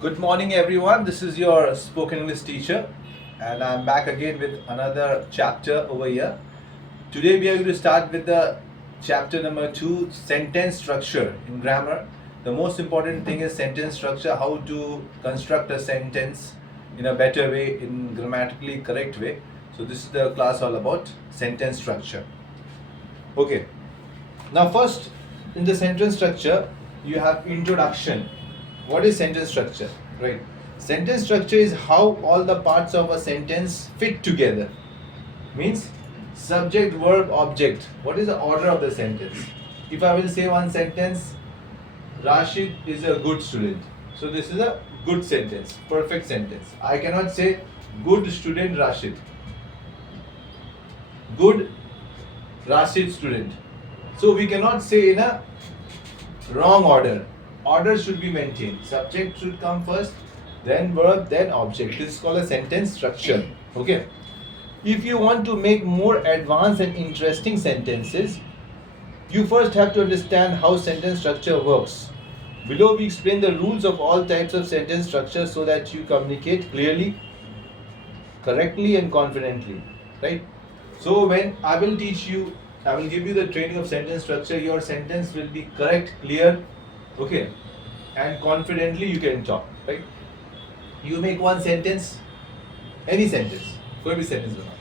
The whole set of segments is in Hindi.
Good morning, everyone. This is your spoken English teacher, and I'm back again with another chapter over here. Today, we are going to start with the chapter number 2, sentence structure in grammar. The most important thing is sentence structure, how to construct a sentence in a better way, in grammatically correct way. So, this is the class all about sentence structure. Okay. Now, first, in the sentence structure, you have introduction. What is sentence structure? Right. Sentence structure is how all the parts of a sentence fit together. Means subject, verb, object. What is the order of the sentence? If I will say one sentence, Rashid is a good student. So this is a good sentence, perfect sentence. I cannot say good student Rashid. Good Rashid student. So we cannot say in a wrong order. Order should be maintained. Subject should come first, then verb, then object. This is called a sentence structure. Okay. If you want to make more advanced and interesting sentences, you first have to understand how sentence structure works. Below we explain the rules of all types of sentence structure so that you communicate clearly, correctly and confidently. Right? So when I will teach you, I will give you the training of sentence structure, your sentence will be correct, clear, okay, and confidently you can talk, right? You make one sentence, any sentence, कोई भी sentence बनाओ.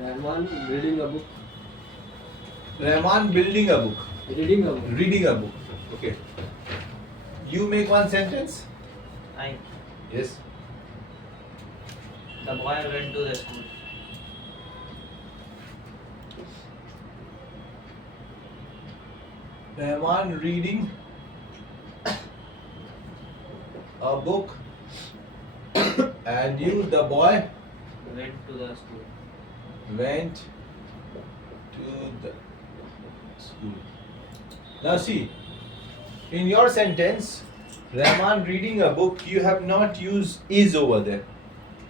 Rahman reading a book. Rahman building a book. Reading a book. Reading a book. Okay. You make one sentence. I. Yes. The boy went to the school. Rahman reading a book, and you, the boy, Went to the school. went to the school. Now see, in your sentence, Rahman reading a book, you have not used is over there.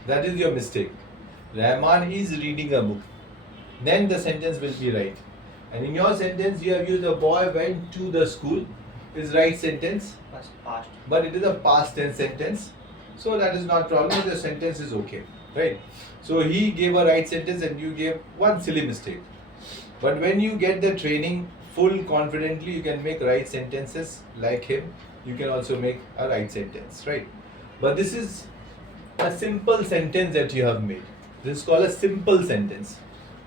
That is your mistake. Rahman is reading a book. Then the sentence will be right. And in your sentence, you have used a boy went to the school. Is right sentence, Past. but it is a past tense sentence. So that is not problem. The sentence is okay, right? So he gave a right sentence and you gave one silly mistake. But when you get the training full confidently, you can make right sentences like him. You can also make a right sentence, right? But this is a simple sentence that you have made. This is called a simple sentence.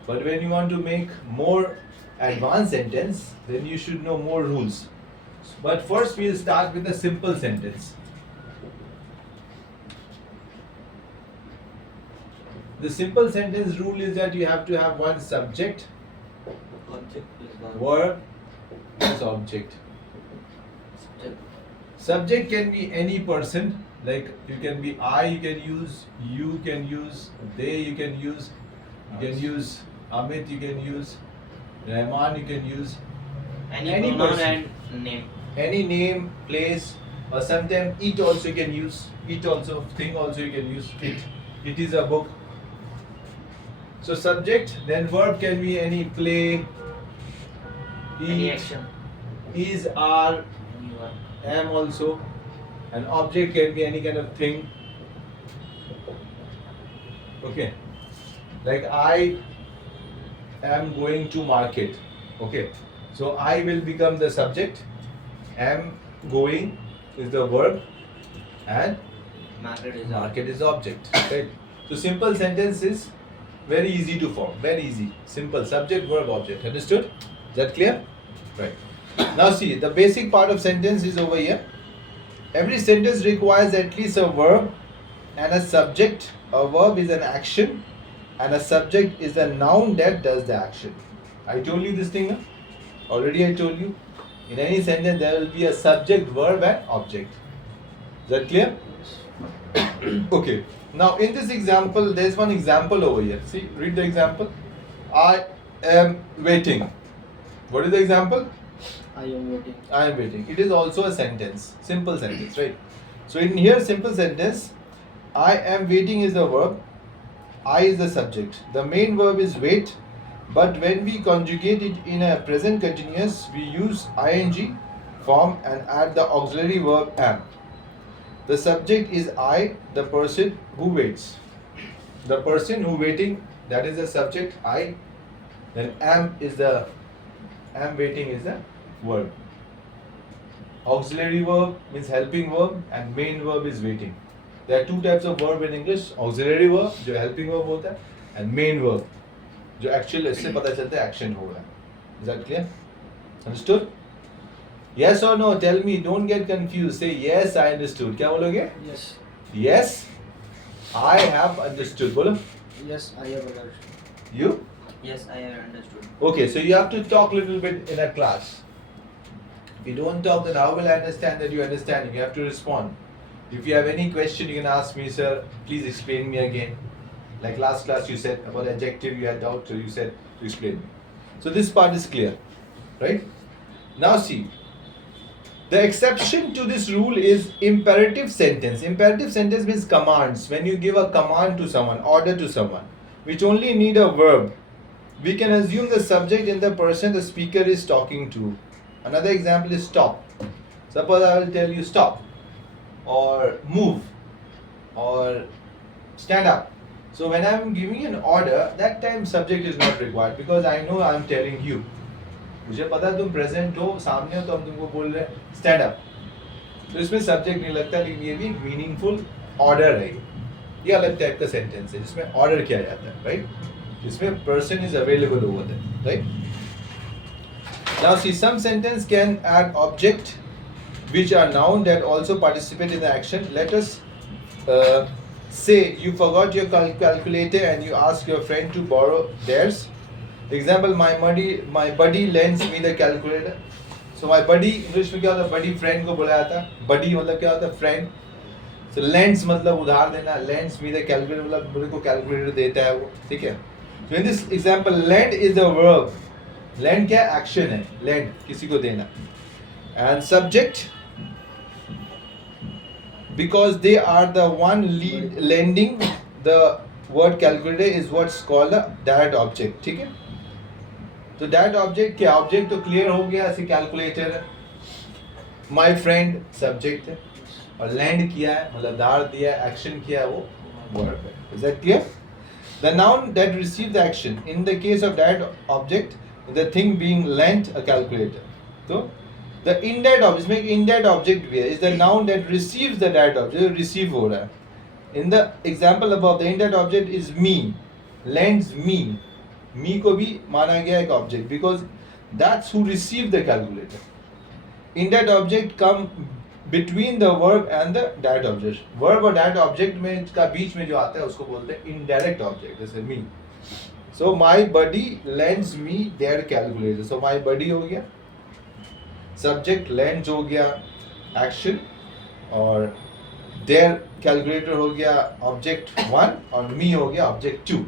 But when you want to make more advanced sentence, then you should know more rules. But first we'll start with a simple sentence. The simple sentence rule is that you have to have one subject, Object plus verb plus object. Subject. Subject can be any person, like you can be I, you can use, you can use, they, you can use Amit, you can use, Rahman, you can use, Any pronoun person. and name. Any name, place, or sometimes it also you can use, it also, thing also you can use, it. It is a book. So subject, then verb can be any play, Any eat, action. is, are, Anyone. am also. An object can be any kind of thing. Okay. Like I am going to market. Okay. So I will become the subject. Am going is the verb and Market is market is the object. Right. So simple sentence is very easy to form. Very easy. Simple. Subject, verb, object. Understood? Is that clear? Right. Now see, the basic part of sentence is over here. Every sentence requires at least a verb and a subject. A verb is an action and a subject is a noun that does the action. I told you this thing, no? Already I told you. In any sentence there will be a subject, verb and object. Is that clear? Okay. Now in this example, there is one example over here. See, read the example. I am waiting. What is the example? I am waiting. I am waiting. It is also a sentence. Simple sentence, right? So in here, simple sentence, I am waiting is the verb. I is the subject. The main verb is wait. but when we conjugate it in a present continuous, we use ing form and add the auxiliary verb am. The subject is I, the person who waits. The person who waiting, that is the subject I. Then am waiting is the verb. Auxiliary verb means helping verb and main verb is waiting. There are two types of verb in English. Auxiliary verb जो helping verb होता है, and main verb जो actual इससे पता चलता है action हो रहा है. Is that clear? Understood? Yes or no? Tell me. Don't get confused. Say yes, I understood. क्या बोलोगे? Yes. Yes, I have understood. बोलो. Yes, I have understood. You? Yes, I have understood. Okay, so you have to talk a little bit in a class. If you don't talk, then how will I understand that you understand? You have to respond. If you have any question, you can ask me, sir, please explain me again. Like last class you said about adjective, you had doubt, so you said to explain me. So this part is clear, right? Now see, the exception to this rule is imperative sentence. Imperative sentence means commands. When you give a command to someone, order to someone, which only need a verb, we can assume the subject in the person the speaker is talking to. Another example is stop. Suppose I will tell you stop, or move, or stand up. So when I am giving an order, that time subject is not required because I know I am telling you. मुझे पता है तुम प्रेजेंट हो, सामने हो, तो हम तुमको बोल रहे हैं स्टैंड अप. तो इसमें सब्जेक्ट नहीं लगता, लेकिन ये भी मीनिंगफुल ऑर्डर है. ये अलग टाइप का सेंटेंस है जिसमें ऑर्डर किया जाता है, राइट? जिसमें person is available over there, right? Now see, some sentence can add object which are noun that also participate in the action. Let us say you forgot your calculator and you ask your friend to borrow theirs. Example, my buddy lends me the calculator. So my buddy, English में क्या होता है? Buddy friend को बोला जाता है. Buddy मतलब क्या होता है? Friend. So lends मतलब उधार देना. Lends me the calculator मतलब मेरे को calculator देता है वो. ठीक है? So in this example, lend is the verb. Lend क्या action है? Lend किसी को देना. And subject, because they are the one lending the word calculator, is what's called a direct object. ठीक है? तो डायरेक्ट ऑब्जेक्ट क्या? ऑब्जेक्ट तो क्लियर हो गया, ऐसे कैलकुलेटर है. माय फ्रेंड सब्जेक्ट है, और लैंड किया है मतलब दार दिया है, एक्शन किया है, वो वर्ब है. Is that clear? The noun that receive the action in the case of direct object, the thing being lent a calculator. तो द इनडायरेक्ट ऑब्जेक्ट में इनडायरेक्ट ऑब्जेक्ट भी है, is the noun that receives the direct object, receive हो रहा है. In the example above, the indirect object is me, lends me. Me को भी माना गया एक object because that's who receive the calculator. Indirect object come between the verb and the direct object. Verb और डायरेक्ट ऑब्जेक्ट में का बीच में जो आता है उसको बोलते हैं इनडायरेक्ट ऑब्जेक्ट. जैसे me, so my buddy lends me their calculator. So my buddy हो गया सब्जेक्ट, लेंड्स हो गया एक्शन, और देयर कैलकुलेटर हो गया ऑब्जेक्ट 1, और मी हो गया ऑब्जेक्ट 2.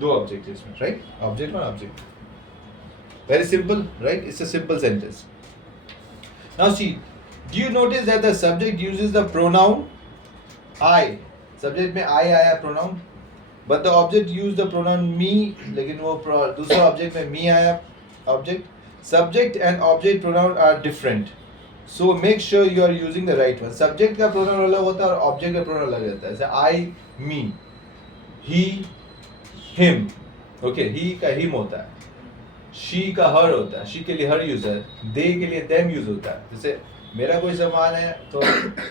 दो ऑब्जेक्ट इसमें, राइट? ऑब्जेक्ट और object. Very simple, right? It's a simple sentence. Now see, do you notice that the subject uses the pronoun I. Subject में आई आया pronoun, but the object use the pronoun me. लेकिन वो दूसरा ऑब्जेक्ट में मी आया object. Subject and object pronoun are different, so make sure you are using the right one. Subject का प्रोनाउन अलग होता है और ऑब्जेक्ट का प्रोनाउन अलग रहता है. जैसे आई, मी, ही, हिम. ओके, ही का हिम होता है, शी का हर होता है, शी के लिए हर यूज है, दे के लिए देम यूज होता है. जैसे मेरा कोई सामान है तो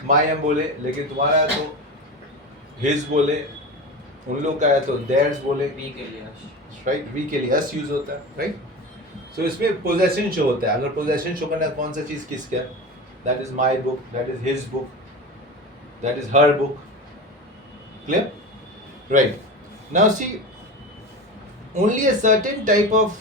माई एम बोले, लेकिन तुम्हारा है तो हिज बोले, उन लोग का है तो देयर्स बोले, वी के लिए राइट? वी के लिए अस यूज होता है, राइट? सो इसमें पोजेशन शो होता है. अगर पोजेशन शो करना है कौन सा चीज किसका है, that is my book, that is his book, that is her book. Clear? Right. Now see, only a certain type of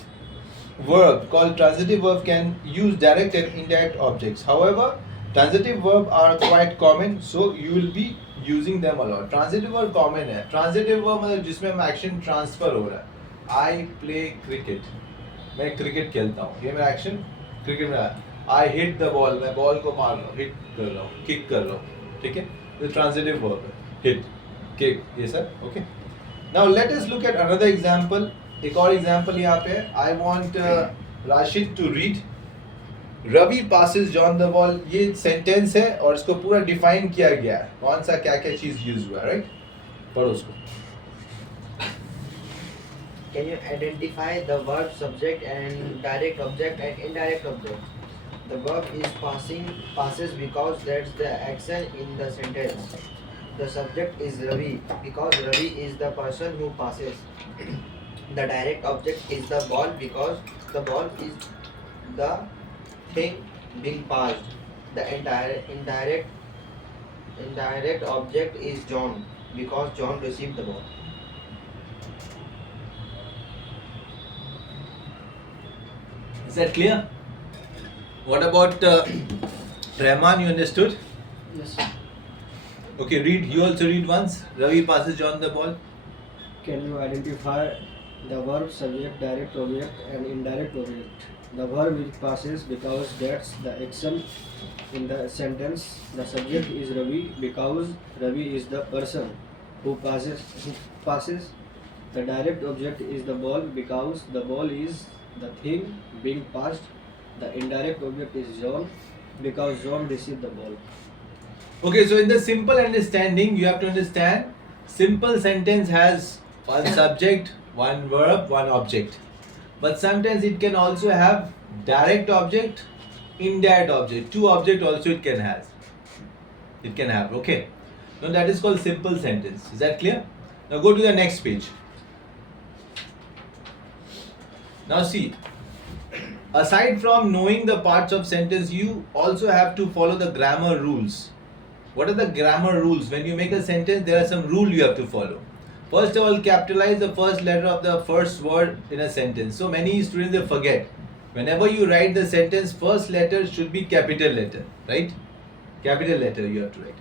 verb called transitive verb can use direct and indirect objects. However, transitive verb are quite common, so you will be using them a lot. Transitive verb common है. Transitive verb मतलब जिसमें हम एक्शन ट्रांसफर हो रहा है. I play cricket, मैं क्रिकेट खेलता हूँ, ये मेरा एक्शन क्रिकेट में. I hit the ball, मैं बॉल को मार रहा हूँ, हिट कर रहा हूँ, किक कर रहा हूँ. ठीक है? ये ट्रांजिटिव वर्ब है. हिट, किक, ये सब. Okay. Now let us look at another example एक और एग्जांपल यहाँ पे I want Rashid to read Ravi passes John the ball. ये सेंटेंस है और इसको पूरा डिफाइन किया गया है, कौन सा क्या क्या चीज यूज हुआ है, राइट? पढ़ो उसको। Can you identify the verb, subject, and direct object and indirect object? The verb is passes because that's the action in the sentence. The subject is Ravi because Ravi is the person who passes. The direct object is the ball because the ball is the thing being passed. The indirect object is John because John received the ball. Is that clear? What about Rahman? You understood? Yes. Okay, read. You also read once. Ravi passes John the ball. Can you identify the verb, subject, direct object, and indirect object? The verb is passes because that's the action in the sentence. The subject is Ravi because Ravi is the person who passes. The direct object is the ball because the ball is the thing being passed. The indirect object is John because John received the ball. Okay, so in the simple understanding, you have to understand simple sentence has one subject, one verb, one object. But sometimes it can also have direct object, indirect object. Two object also it can have. It can have, okay. Now that is called simple sentence. Is that clear? Now go to the next page. Now see, aside from knowing the parts of sentence, you also have to follow the grammar rules. What are the grammar rules? When you make a sentence, there are some rules you have to follow. First of all, capitalize the first letter of the first word in a sentence. So many students they forget. Whenever you write the sentence, first letter should be capital letter, right? Capital letter you have to write.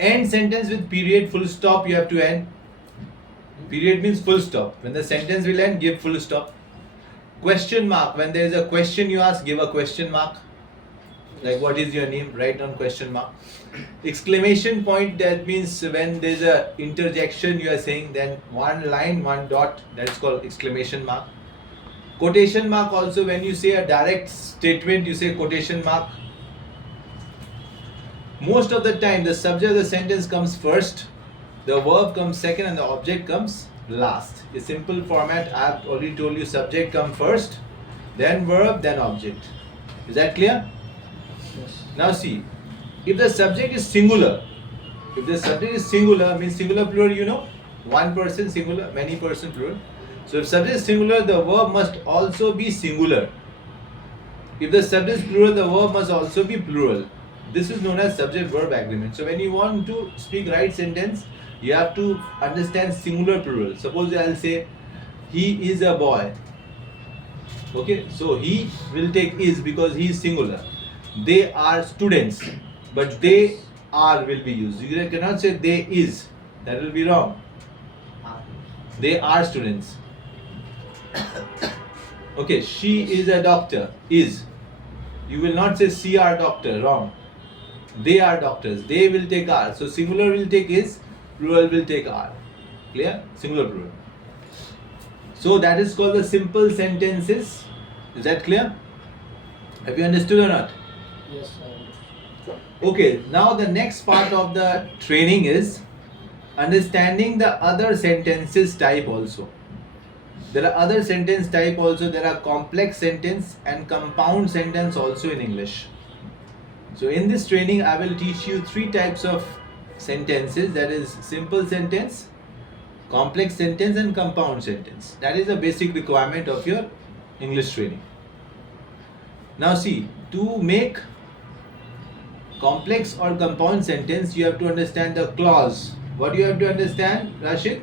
End sentence with period, full stop you have to end. Period means full stop. When the sentence will end, give full stop. Question mark, when there is a question you ask, give a question mark. Like what is your name? Write down question mark. Exclamation point, that means when there is a interjection you are saying, then one line, one dot, that is called exclamation mark. Quotation mark also, when you say a direct statement, you say quotation mark. Most of the time the subject of the sentence comes first, the verb comes second, and the object comes last. A simple format, I have already told you, subject comes first, then verb, then object. Is that clear? Yes. Now see, if the subject is singular, means singular plural, you know, one person singular, many person plural. So if subject is singular, the verb must also be singular. If the subject is plural, the verb must also be plural. This is known as subject-verb agreement. So when you want to speak right sentence, you have to understand singular plural. Suppose I'll say, he is a boy. Okay, so he will take is because he is singular. They are students, but they are will be used. You cannot say they is. That will be wrong. They are students. Okay, she is a doctor. Is. You will not say she are doctor. Wrong. They are doctors. They will take are. So singular will take is, plural will take are. Clear? Singular plural. So that is called the simple sentences. Is that clear? Have you understood or not? Yes, I understand. Okay, now the next part of the training is understanding the other sentences type also. There are other sentence type also. There are complex sentence and compound sentence also in English. So in this training, I will teach you three types of sentences. That is simple sentence, complex sentence, and compound sentence. That is a basic requirement of your English training. Now see, to make complex or compound sentence, you have to understand the clause. What do you have to understand, Rashid?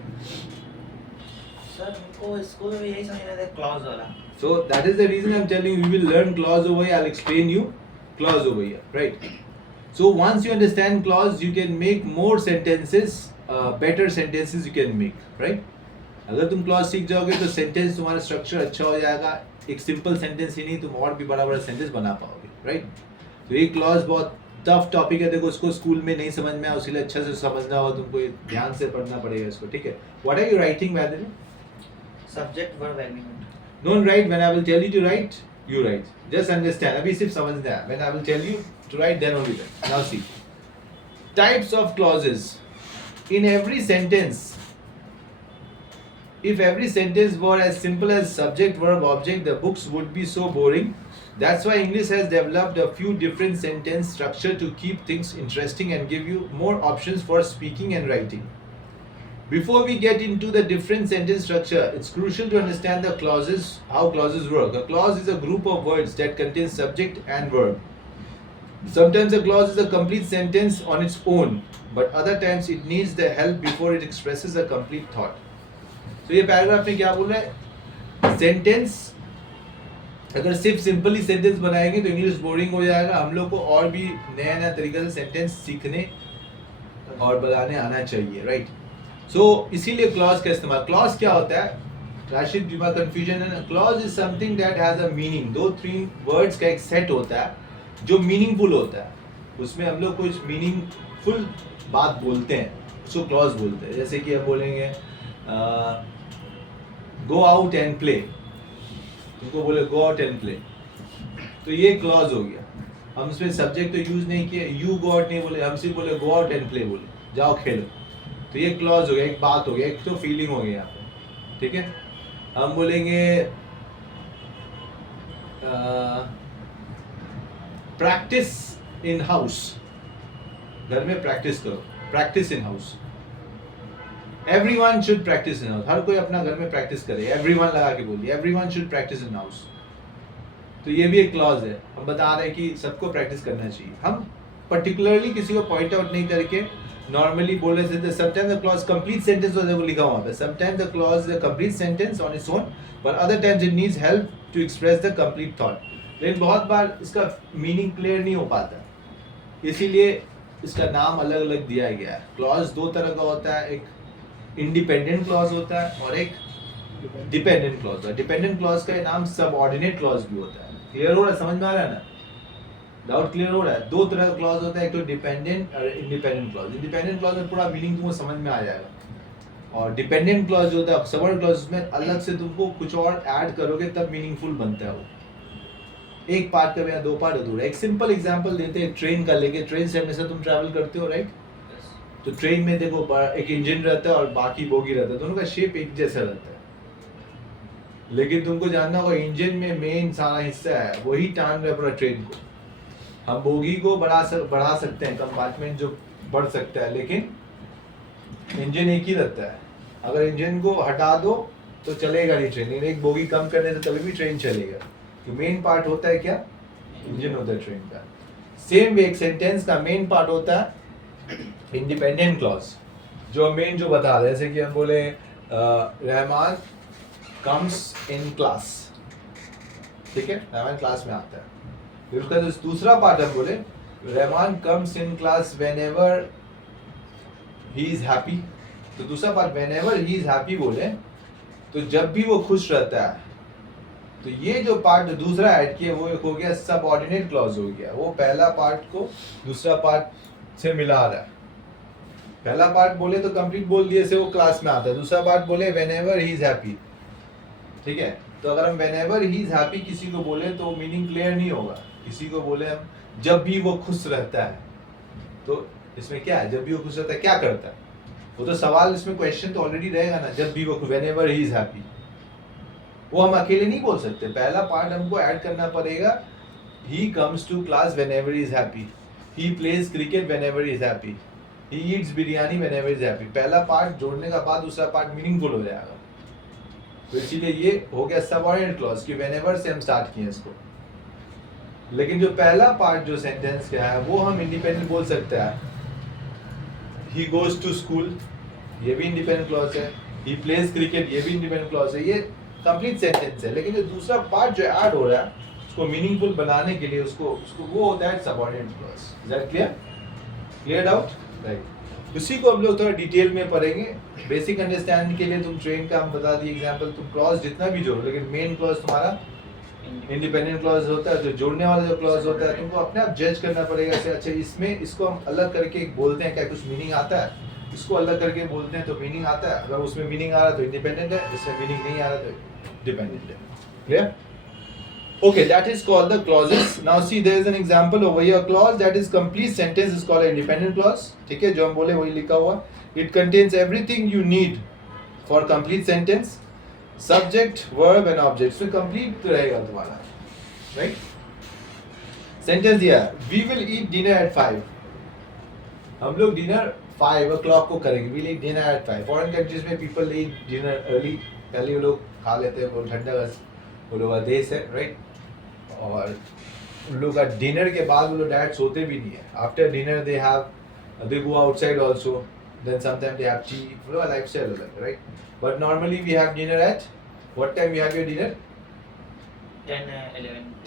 Sir हमको स्कूल में यही समझ रहे थे क्लॉज वाला. So that is the reason I'm telling you, we will learn clause over here. I'll explain you clause over here, right? So once you understand clause, you can make more sentences, better sentences you can make, right? अगर तुम clause सीख जाओगे तो sentence तुम्हारा structure अच्छा हो जाएगा. एक simple sentence ही नहीं, तुम और भी बड़ा बड़ा sentence बना पाओगे, right? तो ये clause बहुत टफ टॉपिक है. देखो, इसको स्कूल में नहीं समझ में आया, उसके लिए अच्छा से समझना हो तुमको, ध्यान से पढ़ना पड़ेगा इसको, ठीक है? What are you writing, by the way? subject verb agreement. Don't write. When I will tell you to write, you write. Just understand. अभी सिर्फ समझना है. When I will tell you to write, then only write. Now see. Types of clauses. In every sentence, if every sentence were as simple as subject, verb, object, the books would be so boring. That's why English has developed a few different sentence structure to keep things interesting and give you more options for speaking and writing. Before we get into the different sentence structure, it's crucial to understand the clauses, how clauses work. A clause is a group of words that contains subject and verb. Sometimes a clause is a complete sentence on its own, but other times it needs the help before it expresses a complete thought. So ये पैराग्राफ में क्या बोल रहा है? सेंटेंस अगर सिर्फ सिंपली सेंटेंस बनाएंगे तो इंग्लिश बोरिंग हो जाएगा. हम लोग को और भी नया नया तरीके से सेंटेंस सीखने और बनाने आना चाहिए, राइट? सो इसीलिए क्लॉज का इस्तेमाल. क्लॉज क्या होता है? राशिद बीमा कंफ्यूजन है. Clause is something that has a meaning. 2-3 words का एक सेट होता है जो मीनिंगफुल होता है. उसमें हम लोग कुछ मीनिंगफुल बात बोलते हैं, उसको क्लॉज बोलते हैं. जैसे कि हम बोलेंगे गो आउट एंड प्ले. तुमको बोले गो आउट एंड प्ले, तो ये क्लॉज हो गया. हम इसमें सब्जेक्ट तो यूज नहीं किए. यू गो आउट नहीं बोले, हम सिर्फ बोले गो आउट एंड प्ले, बोले जाओ खेलो. तो ये क्लॉज हो गया, एक बात हो गया, एक तो फीलिंग हो गई यहाँ पे. ठीक है. हम बोलेंगे प्रैक्टिस इन हाउस. घर में प्रैक्टिस करो. Practice in house. Everyone should practice in house. हर कोई अपना घर में प्रैक्टिस करे. एवरीवन लगा के बोलिए, everyone should practice in house. तो ये भी एक क्लॉज है. हम बता रहे हैं कि सबको प्रैक्टिस करना चाहिए. हम पर्टिकुलरली किसी को पॉइंट आउट नहीं करके नॉर्मली बोल रहे थे. Sometimes the clause complete sentence हो, देखो लिखा हुआ है. Sometimes the clause is a complete sentence on its own, but other times it needs help to express the complete thought. लेकिन बहुत बार इसका मीनिंग क्लियर नहीं हो पाता, इसीलिए इसका नाम अलग अलग दिया गया है. क्लॉज दो तरह का होता है. एक इंडिपेंडेंट क्लॉज होता है और एक डिपेंडेंट क्लॉज होता है. डिपेंडेंट क्लॉज का नाम सबऑर्डिनेट क्लॉज भी होता है. क्लियर हो रहा है? समझ में आ रहा है ना? डाउट क्लियर हो रहा है? दो तरह का क्लॉज होता है, एक तो डिपेंडेंट और इंडिपेंडेंट क्लॉज. इंडिपेंडेंट क्लॉज में पूरा मीनिंग तुमको समझ में आ जाएगा, और डिपेंडेंट क्लॉज होता है सबऑर्डिनेट क्लॉज में अलग से तुमको कुछ और ऐड करोगे तब मीनिंगफुल बनता है वो. एक पार्ट का या दो पार्ट अधूरा. एक सिंपल एग्जांपल देते हैं ट्रेन का लेके. ट्रेन से हमेशा तुम ट्रैवल करते हो, राइट? तो ट्रेन में देखो एक इंजन रहता है और बाकी बोगी रहता है. दोनों का शेप एक जैसा रहता है, लेकिन तुमको जानना होगा इंजन में मेन सारा हिस्सा है वही टान रहा है पूरा ट्रेन को. हम बोगी को बढ़ा सकते हैं, कंपार्टमेंट जो बढ़ सकता है, लेकिन इंजन एक ही रहता है. अगर इंजन को हटा दो तो चलेगा नहीं ट्रेन. लेकिन एक बोगी कम करने से तभी भी ट्रेन चलेगा. तो मेन पार्ट होता है क्या? इंजन होता है ट्रेन का. सेम वे एक सेंटेंस का मेन पार्ट होता है इंडिपेंडेंट क्लॉज, जो मेन जो बता रहे. जैसे कि हम बोले रहमान कम्स इन क्लास. ठीक है, रहमान क्लास में आता है. फिर उसका दूसरा पार्ट हम बोले Rahman comes in class whenever he is happy. तो दूसरा part whenever he is happy बोले तो जब भी वो खुश रहता है. तो ये जो पार्ट दूसरा ऐड किया वो एक हो गया सबऑर्डिनेट क्लॉज हो गया. वो पहला पार्ट को दूसरा पार्ट से मिला रहा है. पहला पार्ट बोले तो कंप्लीट बोल दिए से वो क्लास में आता है. दूसरा पार्ट बोले व्हेनेवर ही इज हैप्पी. ठीक है, तो अगर हम व्हेनेवर ही इज हैप्पी किसी को बोले तो मीनिंग क्लियर नहीं होगा. किसी को बोले हम जब भी वो खुश रहता है, तो इसमें क्या है? जब भी वो खुश रहता है क्या करता है? वो तो सवाल इसमें क्वेश्चन तो ऑलरेडी रहेगा ना. जब भी वो व्हेनेवर ही इज हैप्पी, वो हम अकेले नहीं बोल सकते. पहला पार्ट हमको ऐड करना पड़ेगा. He comes to class whenever he is happy. He plays cricket whenever he is happy. He eats biryani whenever he is happy. पहला पार्ट जोड़ने का बाद दूसरा पार्ट मीनिंगफुल हो जाएगा. तो इसीलिए ये हो गया सबऑर्डिनेट क्लॉज कि व्हेनेवर से हम स्टार्ट किए इसको. लेकिन जो पहला पार्ट जो सेंटेंस का है वो हम इंडिपेंडेंट बोल सकते हैं. ही गोज टू स्कूल, ये भी इंडिपेंडेंट क्लॉज है. ही प्लेज क्रिकेट, ये भी इंडिपेंडेंट क्लॉज है. ये कंप्लीट सेंटेंस है. लेकिन जो दूसरा पार्ट जो ऐड हो रहा है उसको मीनिंगफुल बनाने के लिए उसको वो होता है subordinate clause. Is that clear? Clear doubt? Right. उसी को हम लोग थोड़ा डिटेल में पढ़ेंगे. बेसिक अंडरस्टैंडिंग के लिए तुम ट्रेन का हम बता दिए एग्जांपल. तुम क्लॉज जितना भी जोड़ो, लेकिन मेन क्लॉज तुम्हारा इंडिपेंडेंट क्लॉज होता है. जो जोड़ने वाला जो क्लॉज होता है तुमको अपने आप जज करना पड़ेगा. अच्छा इसमें इसको हम अलग करके बोलते हैं, क्या कुछ मीनिंग आता है? इसको अलग करके बोलते हैं तो मीनिंग आता है, अगर उसमें मीनिंग आ रहा है तो इंडिपेंडेंट है, इसमें मीनिंग नहीं आ रहा तो डिपेंडेंट है. Clear? Okay, that is called the clauses. Now see, there is an example over here. A clause that is complete sentence is called an independent clause. ठीक है, जो हम बोले वही लिखा हुआ. It contains everything you need for complete sentence. Subject, verb and object. So complete रहेगा तुम्हारा, right? Sentence दिया है. We will eat dinner at 5. हम लोग dinner 5 o'clock को करेंगे. We'll eat dinner at 5. Foreign countries में people eat dinner early. पहले वो लोग खा लेते हैं, वो ठंडा का वो लोग का देश है, राइट? और उन लोग का डिनर के बाद वो लोग डायरेक्ट सोते भी नहीं है. After dinner they go outside also, then sometime they have tea. वो लोग लाइफस्टाइल अलग है, right? But normally we have dinner at what time? We have your dinner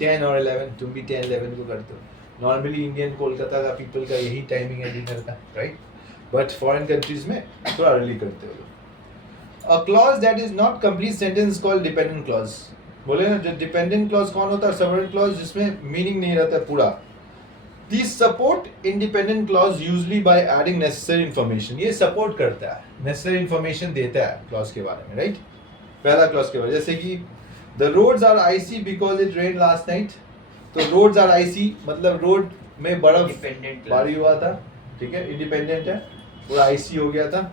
10 और 11. तुम भी 10-11 को करते हो. नॉर्मली इंडियन कोलकाता का पीपल का यही टाइमिंग है डिनर का, राइट? बट फॉरेन कंट्रीज में थोड़ा अर्ली करते हो. A clause that is not complete sentence is called dependent clause. बोले ना, जो डिपेंडेंट क्लॉज कौन होता है? सबऑर्डिनेट क्लॉज, जिसमें मीनिंग नहीं रहता पूरा. These support independent clause usually by adding necessary information. ये सपोर्ट करता है, necessary information देता है क्लॉज के बारे में, राइट? पहला क्लॉज के बारे में, जैसे कि the roads are icy because it rained last night. तो roads are icy मतलब रोड में बर्फ बारी हुआ था, ठीक है, इंडिपेंडेंट है, पूरा icy हो गया था.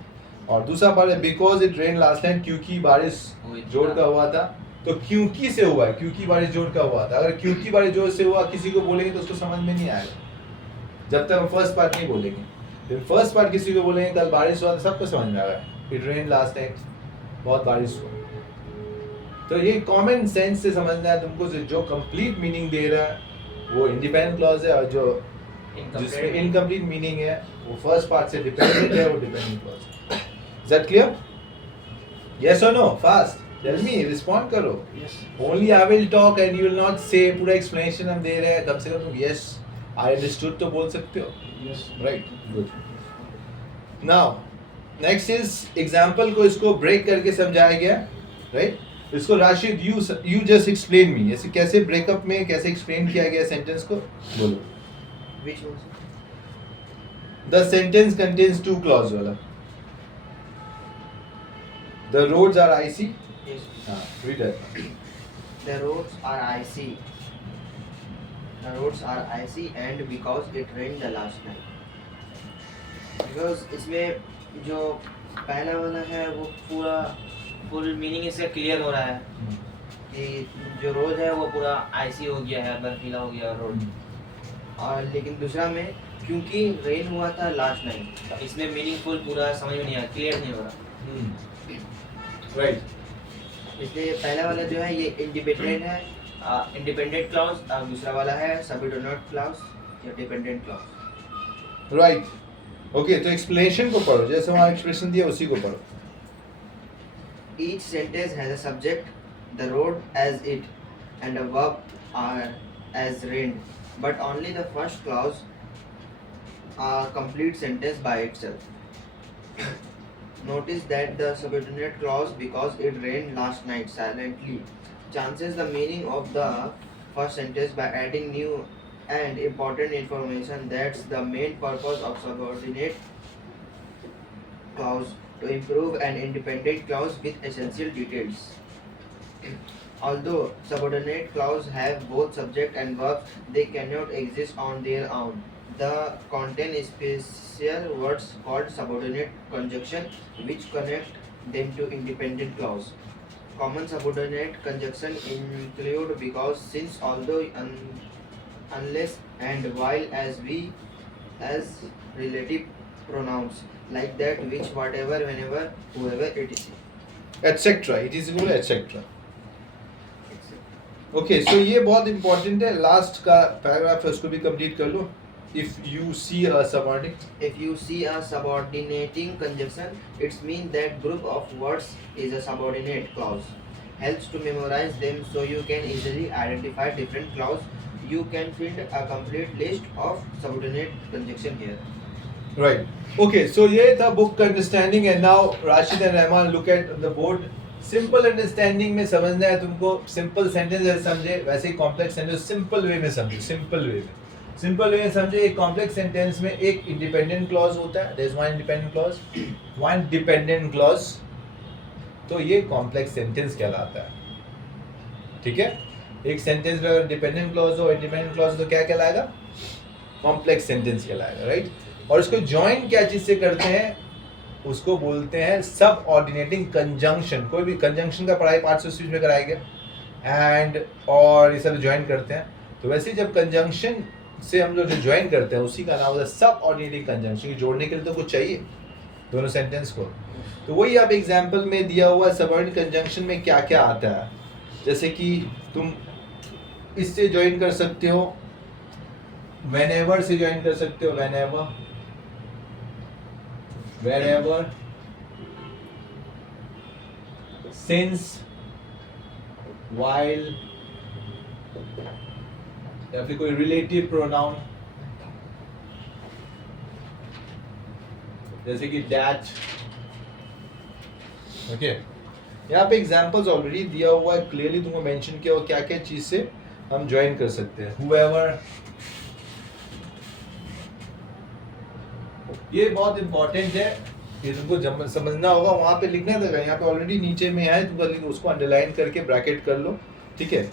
और दूसरा पार्ट है because it rained last night, क्योंकि बारिश जोर का हुआ था. तो क्योंकि से हुआ है, क्योंकि बारिश जोर का हुआ था. अगर क्योंकि बारिश जोर से हुआ किसी को बोलेंगे तो उसको समझ में नहीं आएगा जब तक हम फर्स्ट पार्ट नहीं बोलेंगे. फिर फर्स्ट पार्ट किसी को बोलेंगे कल बारिश हुआ, तो सबको समझ में आएगा इट रेन लास्ट नाइट, बहुत बारिश हुआ. तो ये कॉमन सेंस से समझना है तुमको. जो कंप्लीट मीनिंग दे रहा है वो इंडिपेंडेंट क्लॉज है, और जो जिसमें इनकम्प्लीट मीनिंग है वो फर्स्ट पार्ट से डिपेंडेंट है, वो डिपेंडेंट क्लॉज है. Is that clear? यस और no? Fast tell me, respond करो. Yes. Only I will talk and you will not say. पूरा एक्सप्लेनेशन हम दे रहे हैं, कम से कम तुम यस आई अंडरस्टूड तो बोल सकते हो, Yes. Right? Good. Now next is example को इसको ब्रेक करके समझाया गया, राइट? इसको Rashid you just explain me. ऐसे कैसे ब्रेकअप में कैसे एक्सप्लेन किया गया सेंटेंस को, बोलो. Which one? The sentence contains two clause वाला. The roads are icy. Yes. Read that. The roads are icy. The roads are icy and because it rained the last night. Because इसमें जो पहला वाला है वो पूरा फुल मीनिंग इसका क्लियर हो रहा है कि जो रोड है वो पूरा आइसी हो गया है, बर्फीला हो गया रोड. और लेकिन दूसरा में क्योंकि रेन हुआ था लास्ट नाइट, इसमें मीनिंगफुल पूरा समझ में नहीं आया, क्लियर नहीं हो रहा. राइट. इसलिए पहला वाला जो है ये इंडिपेंडेंट है, इंडिपेंडेंट क्लॉज, और दूसरा वाला है सबऑर्डिनेट क्लॉज या डिपेंडेंट क्लॉज. राइट. ओके, तो एक्सप्लेनेशन को पढ़ो, जैसे वहाँ एक्सप्रेशन दिया उसी को पढ़ो. Each sentence has a subject, the road as it, and a verb are as rained, but only the first clause a complete sentence by itself. Notice that the subordinate clause because it rained last night silently changes the meaning of the first sentence by adding new and important information. That's the main purpose of subordinate clause, to improve an independent clause with essential details. Although subordinate clauses have both subject and verb, they cannot exist on their own. The contain special words called subordinate conjunction which connect them to independent clause. Common subordinate conjunction include because, since, although, unless, and while as relative pronouns like that, which, whatever, whenever, whoever, etc. Etcetera. It is equal etcetera. Okay, so ये बहुत इंपॉर्टेंट है. लास्ट का पैराग्राफ है, उसको भी कंप्लीट कर लो. If you see a subordinate, If you see a subordinating conjunction, it means that group of words is a subordinate clause. Helps to memorize them so you can easily identify different clause. You can find a complete list of subordinate conjunction here. right? Okay, so ये था book का understanding, and now Rashid and Rahman look at the board. Simple understanding में समझना है तुमको. Simple sentence जैसे समझे वैसे ही complex sentence simple way में समझो, simple way में. सिंपल वे में समझे, एक कॉम्प्लेक्स सेंटेंस में एक इंडिपेंडेंट क्लॉज होता है, there is one independent clause, one dependent clause, तो ये कॉम्प्लेक्स सेंटेंस कहलाता है। ठीक है, एक सेंटेंस में अगर डिपेंडेंट क्लॉज हो, इंडिपेंडेंट क्लॉज, तो क्या कहलाएगा? कॉम्प्लेक्स सेंटेंस कहलाएगा, राइट। और इसको ज्वाइन क्या चीज से करते हैं? उसको बोलते हैं सब ऑर्डिनेटिंग कंजंक्शन। कोई भी कंजंक्शन का पढ़ाई पार्ट से में कराया गया, एंड और ये सब ज्वाइन करते हैं। तो वैसे ही जब कंजंक्शन से हम लोग जो ज्वाइन करते हैं उसी का नाम होता है सब ऑर्डिनेटिंग कंजंक्शन। जोड़ने के लिए तो कुछ चाहिए दोनों सेंटेंस को, तो वही आप एग्जाम्पल में दिया हुआ सबऑर्डिनेट कंजंक्शन में क्या क्या आता है। जैसे कि तुम इससे ज्वाइन कर सकते हो, whenever से ज्वाइन कर सकते हो, whenever, wherever, since, while, या फिर कोई रिलेटिव प्रोनाउन जैसे कि दैट। ओके, यहाँ पे एग्जांपल्स ऑलरेडी दिया हुआ है, क्लियरली तुमको मेंशन किया हुआ क्या क्या चीज से हम ज्वाइन कर सकते हैं। whoever, ये बहुत इंपॉर्टेंट है, ये तुमको समझना होगा। वहां पे लिखना था, यहाँ पे ऑलरेडी नीचे में है, तुमको उसको अंडरलाइन करके ब्रैकेट कर लो। ठीक है,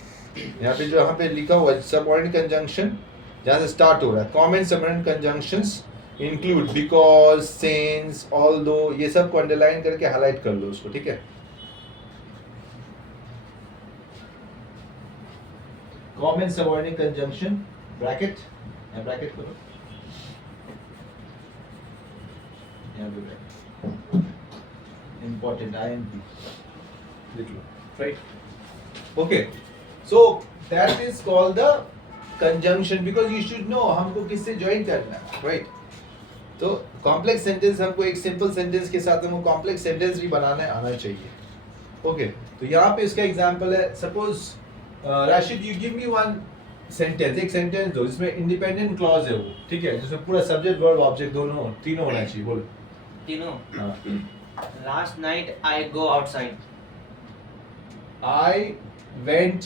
यहाँ पे जो यहाँ पे लिखा हुआ है सबऑर्डिनेट कंजंक्शन जहाँ से स्टार्ट हो रहा है, common subordinate conjunctions include because, since, although, ये सब को अंडरलाइन करके हाईलाइट कर लो उसको। ठीक है, कॉमन सबऑर्डिनेट कंजंक्शन ब्रैकेट, या ब्रैकेट करो, यहाँ पे इंपॉर्टेंट INP लिख लो, right. Okay, so that is called the conjunction, because you should know हमको किससे ज्वाइन करना है, राइट। तो कॉम्प्लेक्स सेंटेंस हमको एक सिंपल सेंटेंस के साथ हमको कॉम्प्लेक्स सेंटेंस भी बनाना आना चाहिए। ओके, तो यहाँ पे इसका एग्जांपल है, suppose Rashid you give me one sentence, एक सेंटेंस दो जिसमें इंडिपेंडेंट क्लॉज है वो, ठीक है, जिसमें पूरा सब्जेक्ट वर्ब ऑब्जेक्ट दोनों तीनों होना चाहिए। बोलो तीनों। हाँ। Last night I go outside, I went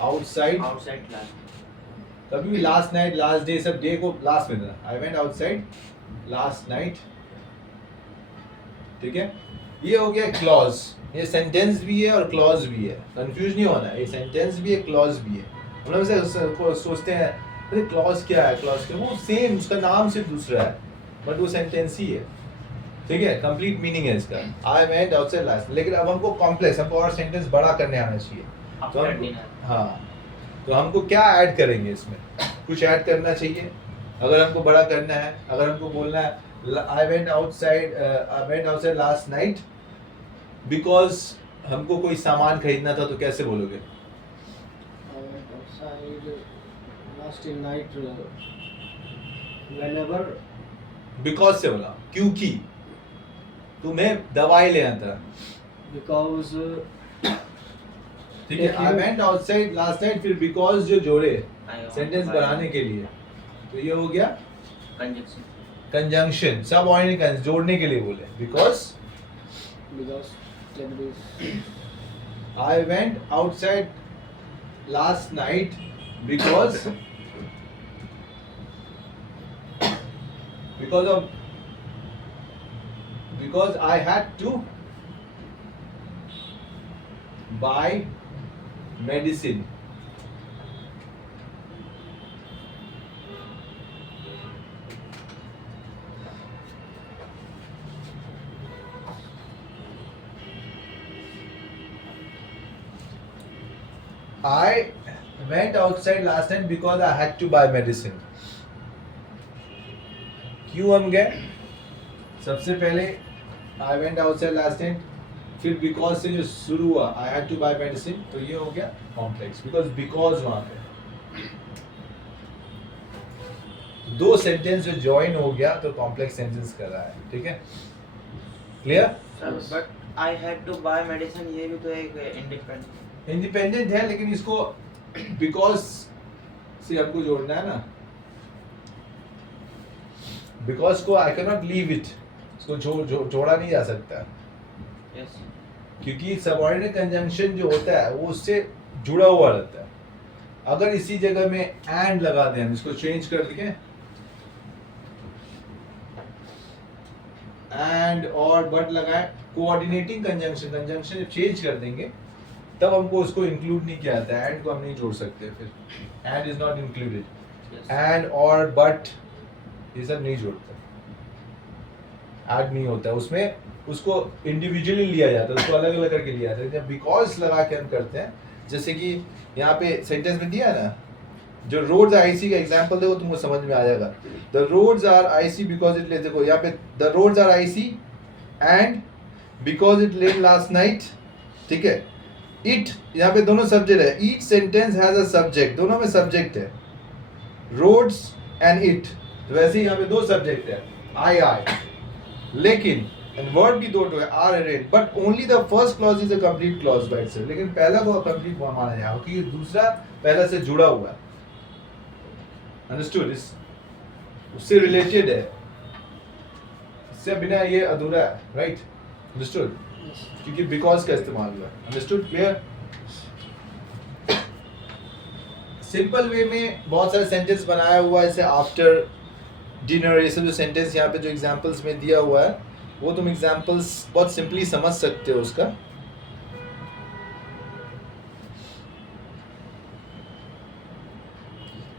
outside outside, कभी भी लास्ट नाइट, लास्ट डे, सब डे को लास्ट में देना। I went outside last night, ठीक है। ये हो गया क्लॉज, ये सेंटेंस भी है और क्लॉज भी है, कंफ्यूज नहीं होना, ये सेंटेंस भी है क्लॉज भी है। हम लोग से सोचते हैं अरे क्लॉज क्या है, क्लॉज क्या, वो सेम, उसका नाम सिर्फ दूसरा है बट वो सेंटेंस ही है, ठीक है, कंप्लीट मीनिंग है इसका। आई वेंट आउटसाइड लास्ट, लेकिन अब हमको कॉम्प्लेक्स, हमको और सेंटेंस बड़ा करने आना चाहिए। तो हाँ, तो हमको क्या ऐड करेंगे इसमें, कुछ ऐड करना चाहिए। अगर हमको बड़ा करना है, अगर हमको बोलना है I went outside last night because हमको कोई सामान खरीदना था, तो कैसे बोलोगे? बिकॉज से बोला, क्योंकि तुम्हें दवाई लेना था, बिकॉज, ठीक है। I went outside last night, फिर बिकॉज जो जोड़े सेंटेंस बनाने के लिए, तो ये हो गया कंजंक्शन, सब ऑर्डिनेट जोड़ने के लिए बोले, because I went outside last night because I had to buy medicine. I went outside last night because I had to buy medicine. क्यों हम गए? सबसे पहले I went outside last night, फिर because से जो शुरू हुआ I had to buy medicine, तो ये हो गया complex, because वहाँ पे दो सेंटेंस जो ज्वाइन हो गया तो कॉम्प्लेक्स सेंटेंस कर रहा है, ठीक है, clear? But I had to buy medicine, ये भी तो एक इंडिपेंडेंट है, लेकिन इसको बिकॉज से हमको जोड़ना है ना, बिकॉज को I can not leave it, इसको जोड़ा नहीं जा सकता, क्योंकि सबऑर्डिनेट कंजंक्शन जो होता है वो उससे जुड़ा हुआ रहता है। अगर इसी जगह में एंड लगा दें, हम इसको चेंज कर दें, एंड और बट लगाए, कोऑर्डिनेटिंग कंजंक्शन, कंजंक्शन चेंज कर देंगे तब हमको उसको इंक्लूड नहीं किया जाता है, एंड को हम नहीं जोड़ सकते, फिर and is not included, and और बट ये सब नहीं जोड़ता, ऐड नहीं होता उसमें, उसको इंडिविजुअली लिया जाता है, उसको अलग अलग करके लिया जाता है। जब बिकॉज लगा के हम करते हैं, जैसे कि यहाँ पे सेंटेंस में दिया है ना, जो रोड्स आर आईसी का एग्जांपल देखो तुमको समझ में आ जाएगा। The roads are icy because it rained, देखो यहाँ पे the roads are icy and because it rained last night, ठीक है। इट यहाँ पे दोनों सब्जेक्ट है, each sentence has a subject, दोनों में सब्जेक्ट है, रोड्स एंड इट, तो वैसे ही यहाँ पे दो सब्जेक्ट है, आई, लेकिन वर्ब भी दो है, are and it, but only the first clause is a complete clause by itself, लेकिन पहला को कंप्लीट माना जाएगा क्योंकि दूसरा पहला से जुड़ा हुआ है, अंडरस्टूड, उससे रिलेटेड है, इससे बिना ये अधूरा है, राइट, अंडरस्टूड, क्योंकि बिकॉज का इस्तेमाल हुआ है, अंडरस्टूड, क्लियर। सिंपल वे में बहुत सारे सेंटेंस बनाया हुआ है, जैसे आफ्टर डिनर, ये सब जो सेंटेंस यहाँ पे जो एग्जांपल्स में दिया हुआ है, वो तुम एग्जांपल्स बहुत सिंपली समझ सकते हो उसका।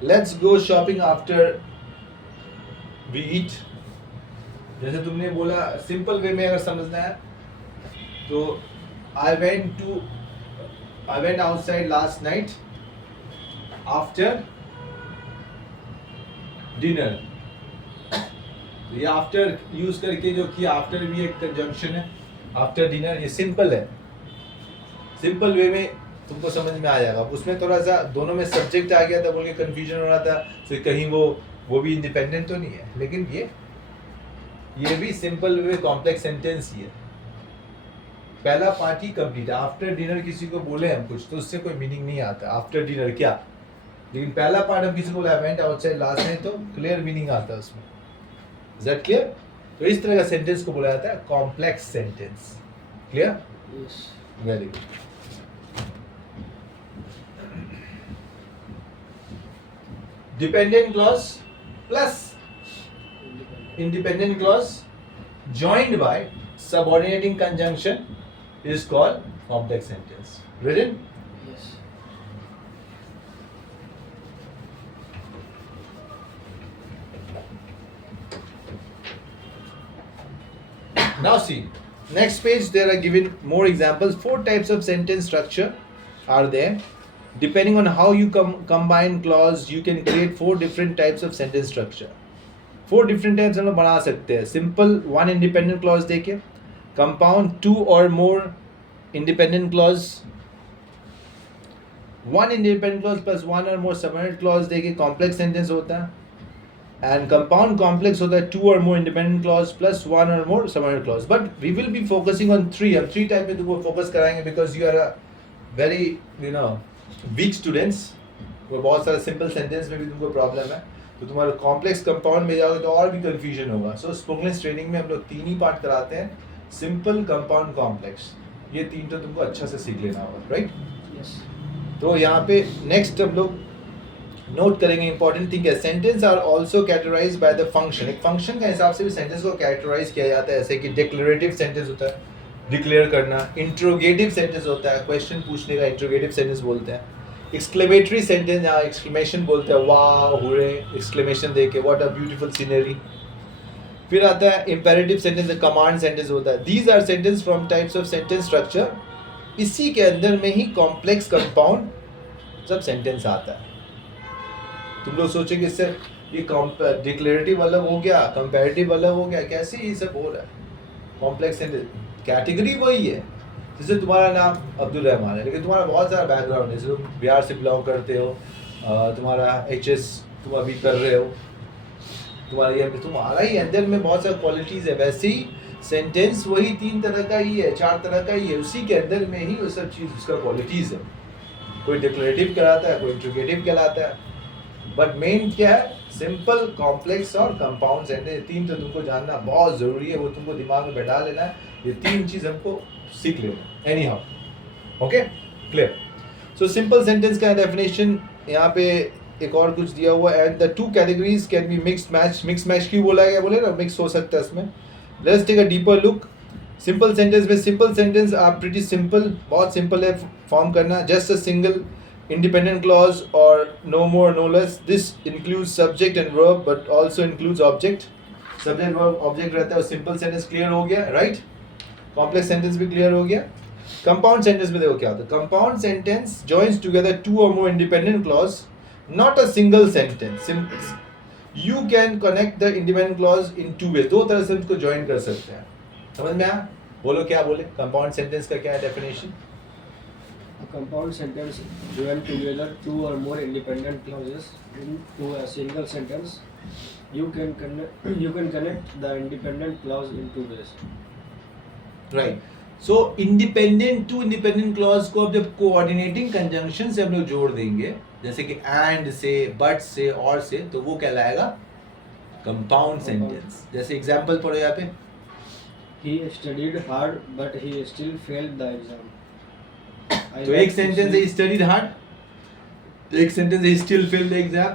Let's go shopping after we eat, जैसे तुमने बोला, सिंपल वे में अगर समझना है तो I went outside last night after dinner, ये आफ्टर यूज करके जो किया, आफ्टर भी एक कंजंक्शन है, आफ्टर डिनर, ये सिंपल है, सिंपल वे में तुमको समझ में आ जाएगा। उसमें थोड़ा सा दोनों में सब्जेक्ट आ गया था बोल के कंफ्यूजन हो रहा था, तो कहीं वो भी इंडिपेंडेंट तो नहीं है, लेकिन ये भी सिंपल वे कॉम्प्लेक्स सेंटेंस ही है। पहला पार्ट ही कंप्लीट है, आफ्टर डिनर किसी को बोले हम कुछ तो उससे कोई मीनिंग नहीं आता आफ्टर डिनर क्या, लेकिन पहला पार्ट हम किसी को बोले I went outside last night तो क्लियर मीनिंग आता है उसमें, इज दैट क्लियर। तो इस तरह का सेंटेंस को बोला जाता है complex sentence, clear, Yes. Very good. Dependent clause plus independent clause joined by subordinating conjunction is called complex sentence. Written? Yes. Now see, next page there are given more examples. 4 types of sentence structure are there. Depending on how you combine clause, you can create 4 different types of sentence structure. 4 different types हम लोग बना सकते हैं. Simple 1 independent clause देके, compound 2 or more independent clause, 1 independent clause plus 1 or more subordinate clause देके complex sentence होता है. And compound complex होता है 2 or more independent clause plus 1 or more subordinate clause. But we will be focusing on 3. हम 3 type में तुमको focus कराएंगे because you are a very weak students. वो बहुत सारे simple sentence में भी तुमको problem है. तो तुम्हारा कॉम्प्लेक्स कंपाउंड में जाओगे तो और भी कंफ्यूजन होगा. सो स्पोकन ट्रेनिंग में हम लोग 3 ही पार्ट कराते हैं, सिंपल, कंपाउंड, कॉम्प्लेक्स. ये 3 तो तुमको अच्छा से सीख लेना होगा, राइट. Yes. तो यहाँ पे नेक्स्ट हम लोग नोट करेंगे इंपॉर्टेंट थिंग है, sentence are also categorized by the function. एक फंक्शन का हिसाब से भी सेंटेंस को कैटेगराइज किया जाता है, जैसे कि डिक्लेरेटिव सेंटेंस होता है, डिक्लेयर करना. इंट्रोगेटिव सेंटेंस होता है, क्वेश्चन पूछने का इंट्रोगेटिव सेंटेंस बोलते हैं. एक्सक्लेमेटरी सेंटेंस, यहाँ एक्सक्लेमेशन बोलते हैं, वाह, हुरे, एक्सक्लेमेशन दे के, व्हाट अ ब्यूटीफुल सीनरी. फिर आता है इंपेरेटिव सेंटेंस, कमांड सेंटेंस होता है. These are sentence from types of sentence structure. इसी के अंदर में ही कॉम्प्लेक्स कंपाउंड सब सेंटेंस आता है. तुम लोग सोचेंगे इससे ये डिक्लेरेटिव अलग हो गया, कंपैरेटिव अलग हो गया, कैसे ये सब हो रहा है. कॉम्प्लेक्स सेंटेंस कैटेगरी वही है. जैसे तुम्हारा नाम अब्दुल रहमान है, लेकिन तुम्हारा बहुत सारा बैकग्राउंड है. जैसे तुम बिहार से बिलोंग करते हो, तुम्हारा HS तुम अभी कर रहे हो, तुम्हारा ही अंदर में बहुत सारी क्वालिटीज़ है. वैसे ही सेंटेंस वही 3 तरह का ही है, 4 तरह का ही है, उसी के अंदर में ही वो सब चीज़ उसका क्वालिटीज़ है. कोई डिक्लेरेटिव कहलाता है, कोई इंट्रोगेटिव कहलाता है. बट मेन क्या है, सिंपल, कॉम्प्लेक्स और कंपाउंड सेंटेंस. 3 तो तुमको जानना बहुत ज़रूरी है, वो तुमको दिमाग में बैठा लेना है. ये 3 चीज़ हमको सीख लेना any how. Okay, clear. So simple sentence का डेफिनेशन यहाँ पे एक और कुछ दिया हुआ and the two categories can be mix match क्यों बोला गया बोले ना मिक्स हो सकता है इसमें. Let's take a deeper look. Simple sentence में सिंपल सेंटेंस आप प्रिटी सिंपल बहुत सिंपल है फॉर्म करना. Just a single independent clause or no more no less. This includes subject and verb but also includes object. Subject verb object रहता है. सिंपल सेंटेंस क्लियर हो गया राइट. कॉम्प्लेक्स सेंटेंस भी क्लियर हो गया. कंपाउंड सेंटेंस में देखो क्या होता है. Compound sentence joins together two or more independent clause, not a single sentence. You can connect the independent clause in two ways. दो तरह से उसको ज्वाइन कर सकते हैं. समझ में आया. बोलो क्या बोले. कंपाउंड सेंटेंस का क्या है definition. A compound sentence join together two or more independent clauses into a single sentence. You can connect the independent clause in two ways. Right. So independent to independent clause को अब जब कोऑर्डिनेटिंग कंजंक्शन से हम लोग जोड़ देंगे जैसे कि एंड से बट से और से तो वो कहलाएगा कंपाउंड सेंटेंस. जैसे एग्जांपल पढ़ो यहाँ पे. He studied hard but he still failed the exam. तो एक सेंटेंस है स्टडीड हार्ड, एक सेंटेंस है still failed the exam.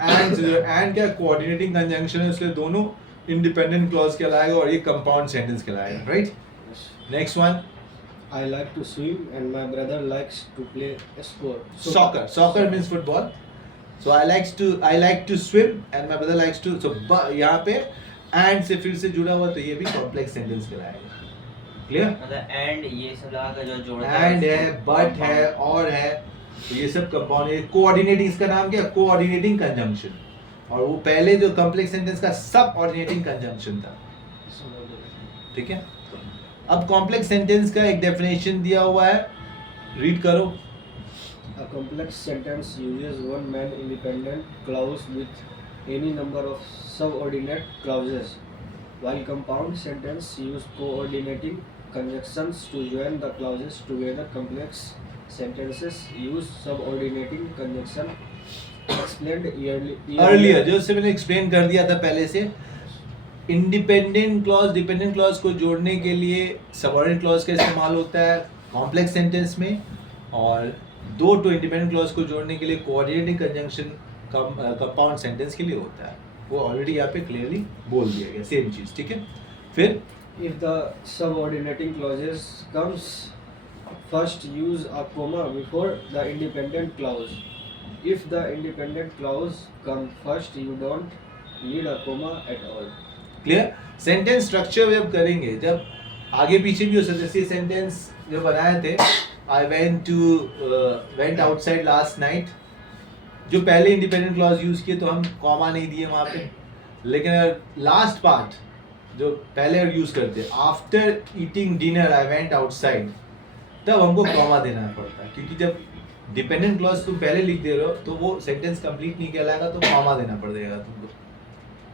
And क्या कोऑर्डिनेटिंग कंजंक्शन है इसलिए दोनों इंडिपेंडेंट क्लॉज कहलाएगा और ये कंपाउंड सेंटेंस कहलाएगा right. Next one. I like to swim and my brother likes to play sport. Soccer means football. So I like to swim and my brother likes to. So यहाँ पे and से फिर से जुड़ा हुआ तो ये भी कॉम्प्लेक्स सेंटेंस कहलाएगा. क्लियर. मतलब एंड ये सब लगा कर जो जोड़ता एंड है बट है और है तो ये सब कंपाउंड है. कोऑर्डिनेटिंग इसका नाम क्या है. Coordinating conjunction. और वो पहले जो कॉम्प्लेक्स सेंटेंस का सब ऑर्डिनेटिंग कंजंक्शन था. ठीक है. अब कॉम्प्लेक्स सेंटेंस का एक डेफिनेशन दिया हुआ है रीड करो. A complex sentence uses one main independent clause with any number of subordinate clauses, while compound sentence use coordinating conjunctions to join the clauses together. Complex sentences use subordinating conjunction explained earlier जो से मैंने एक्सप्लेन कर दिया था पहले से. इंडिपेंडेंट क्लॉज डिपेंडेंट क्लॉज को जोड़ने के लिए सबऑर्डिनेट क्लॉज का इस्तेमाल होता है कॉम्प्लेक्स सेंटेंस में और दो टू इंडिपेंडेंट क्लॉज को जोड़ने के लिए कोऑर्डिनेटिंग कंजंक्शन कंपाउंड सेंटेंस के लिए होता है. वो ऑलरेडी यहाँ पे क्लियरली बोल दिया गया सेम चीज. ठीक है. फिर If the subordinating clauses comes first, use a comma before the independent clause. If the independent clause comes first, you don't need a comma at all. Clear. Sentence structure जब करेंगे जब आगे पीछे भी हो सकते. जैसे सेंटेंस जो बनाए थे I went outside last night जो पहले इंडिपेंडेंट क्लॉज यूज किए तो हम कॉमा नहीं दिए वहाँ पे. लेकिन अगर लास्ट पार्ट जो पहले यूज करते after eating dinner I went outside तब हमको कॉमा देना पड़ता है क्योंकि जब डिपेंडेंट क्लॉज तुम पहले लिख दे रहे हो तो वो सेंटेंस कंप्लीट नहीं कहलाएगा तो कॉमा देना पड़ेगा तुमको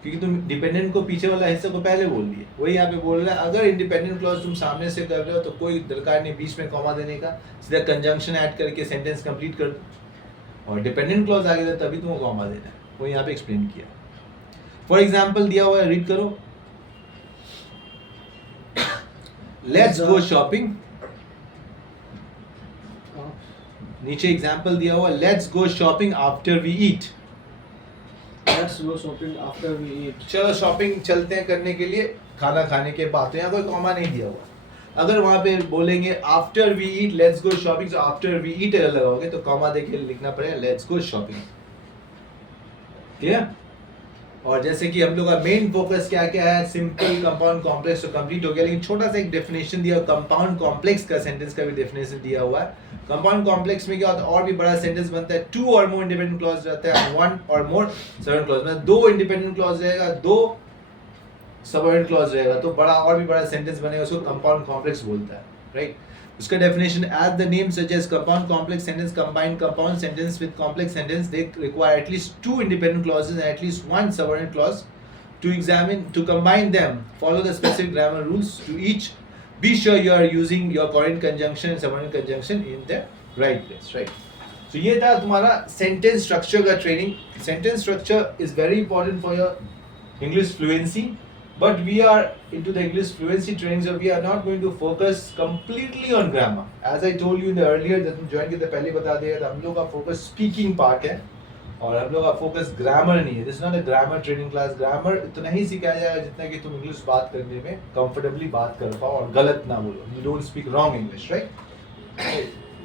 क्योंकि तुम डिपेंडेंट को पीछे वाला हिस्सा को पहले बोल दिए. वही यहाँ पे बोल रहा है अगर इंडिपेंडेंट क्लॉज तुम सामने से कर रहे हो तो कोई दरकार नहीं बीच में कॉमा देने का. सीधा कंजंक्शन ऐड करके सेंटेंस कंप्लीट कर दो और डिपेंडेंट क्लॉज आगे था तभी तुमको कॉमा देना है. वो यहाँ पे एक्सप्लेन किया. फॉर एग्जाम्पल दिया हुआ है रीड करो. Let's go shopping. नीचे एग्जाम्पल दिया हुआ let's go shopping after we eat. Let's go shopping after we eat. चलो शॉपिंग चलते हैं करने के लिए खाना खाने के बाद. तो यहाँ कोई कॉमा नहीं दिया हुआ. अगर वहाँ पे बोलेंगे after we eat let's go shopping तो आफ्टर वी ईट अगर लगाओगे तो कॉमा देके लिखना पड़ेगा लेट्स गो शॉपिंग. क्लियर. और जैसे कि हम लोग का मेन फोकस क्या क्या है सिंपल कंपाउंड कॉम्प्लेक्स तो कंप्लीट हो गया. लेकिन छोटा सा एक डेफिनेशन दिया कंपाउंड कॉम्प्लेक्स का सेंटेंस का भी डेफिनेशन दिया हुआ है. कंपाउंड कॉम्प्लेक्स में क्या होता है और भी बड़ा सेंटेंस बनता है. टू और मोर इंडिपेंडेंट क्लॉज रहता है वन और मोर सबऑर्डिनेट क्लॉज में दो इंडिपेंडेंट क्लॉज रहेगा दो सबऑर्डिनेट क्लॉज रहेगा तो बड़ा और भी बड़ा सेंटेंस बनेगा. उसको कंपाउंड कॉम्प्लेक्स बोलता है राइट. उसका definition as the name suggest compound complex sentence combine compound sentence with complex sentence they require at least two independent clauses and at least one subordinate clause to combine them. Follow the specific grammar rules to each. Be sure you are using your current conjunction and subordinate conjunction in the right place. Right. So ये था तुम्हारा sentence structure का training. Sentence structure is very important for your English fluency But we are into the English fluency training, so we are not going to focus completely on grammar. As I told you in the earlier, जब हम ज्वाइन किए पहले बता दिया था, हम लोग का फोकस स्पीकिंग पार्ट है और हम लोग का फोकस ग्रामर नहीं है. This is not a grammar training class. Grammar इतना ही सिखाया जाएगा जितना कि तुम इंग्लिश बात करने में कंफर्टेबली बात कर पाओ और गलत ना बोलो. You don't speak wrong English, right?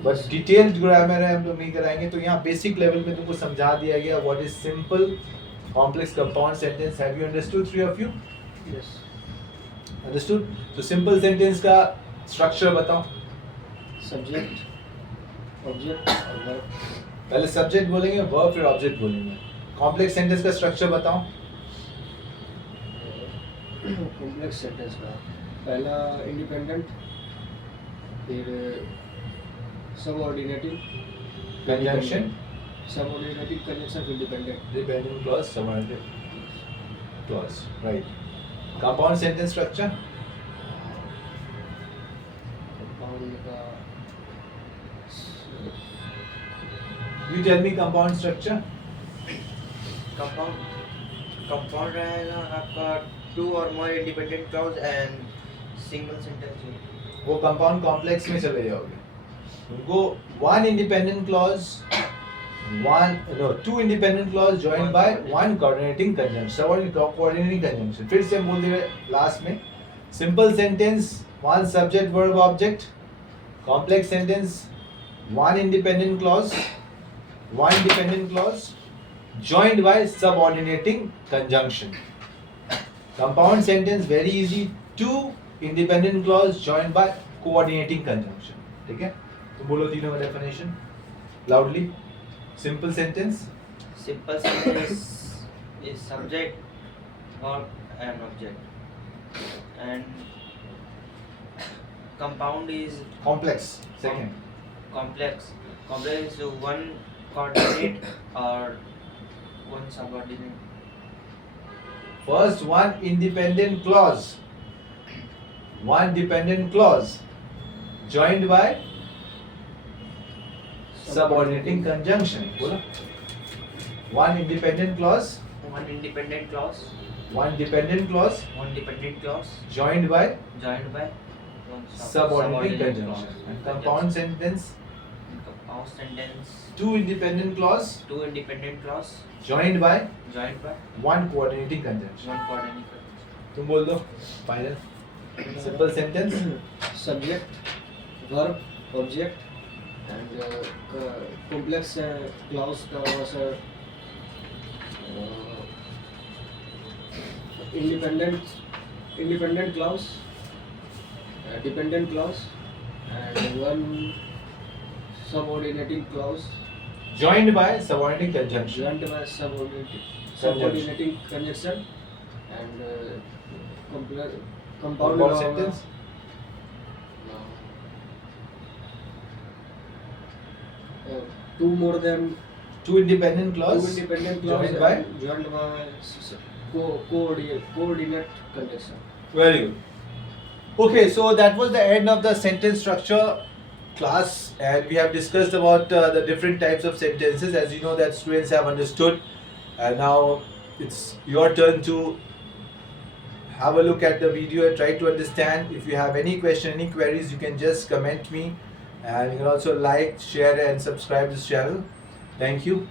But detailed grammar है हम लोग नहीं कराएंगे. तो यहाँ बेसिक लेवल में तुमको समझा दिया गया what is simple, complex, compound sentence. Have you understood, three of you? Yes. Understood? तो सिंपल सेंटेंस का स्ट्रक्चर बताओ. Subject, object और verb. पहले सब्जेक्ट बोलेंगे, वर्ब, फिर ऑब्जेक्ट बोलेंगे. कॉम्प्लेक्स सेंटेंस का स्ट्रक्चर बताओ. कॉम्प्लेक्स सेंटेंस का पहला इंडिपेंडेंट, फिर सबऑर्डिनेटिंग कंजंक्शन, सबऑर्डिनेटिंग कंजंक्शन, फिर dependent. Dependent clause, subordinate clause, right. Compound sentence structure. Compound का you tell me compound structure. Compound रहेगा आपका टू और more independent clause and single sentence. वो कंपाउंड कॉम्प्लेक्स में चले जाओगे. उनको one independent clause, two independent clause joined by one coordinating conjunction. Subordinate coordinating conjunction. फिर से बोल दिए लास्ट में. Simple sentence, one subject verb object. Complex sentence, one independent clause joined by subordinating conjunction. Compound sentence very easy, two independent clause joined by coordinating conjunction. ठीक है? तो बोलो तीनों का definition loudly. Simple sentence. Simple sentence is subject, verb, and object. And compound is Complex. Second. complex. Complex is one coordinate or one subordinate. First one independent clause. One dependent clause joined by subordinating conjunction. बोलो. One independent clause. One independent clause. One dependent clause One dependent clause joined by joined by one subordinating subordinate conjunction. clause. And compound sentence. Compound sentence. Two independent clause Two independent clause joined by joined by one coordinating conjunction. one coordinate conjunction. तुम बोल दो. Final. Simple sentence. subject, verb, object and complex clause का was independent clause, dependent clause and one subordinating clause Joined by subordinating conjunction. joined by subordinating conjunction and compound Compound sentence. two more than Two independent clause. two independent clause joined by. joined by coordinate conjunction. Very good. Okay, so that was the end of the sentence structure class, and we have discussed about the different types of sentences. As you know, that students have understood, and now it's your turn to have a look at the video and try to understand. If you have any question, any queries, you can just comment me, and you can also like, share, and subscribe this channel. Thank you.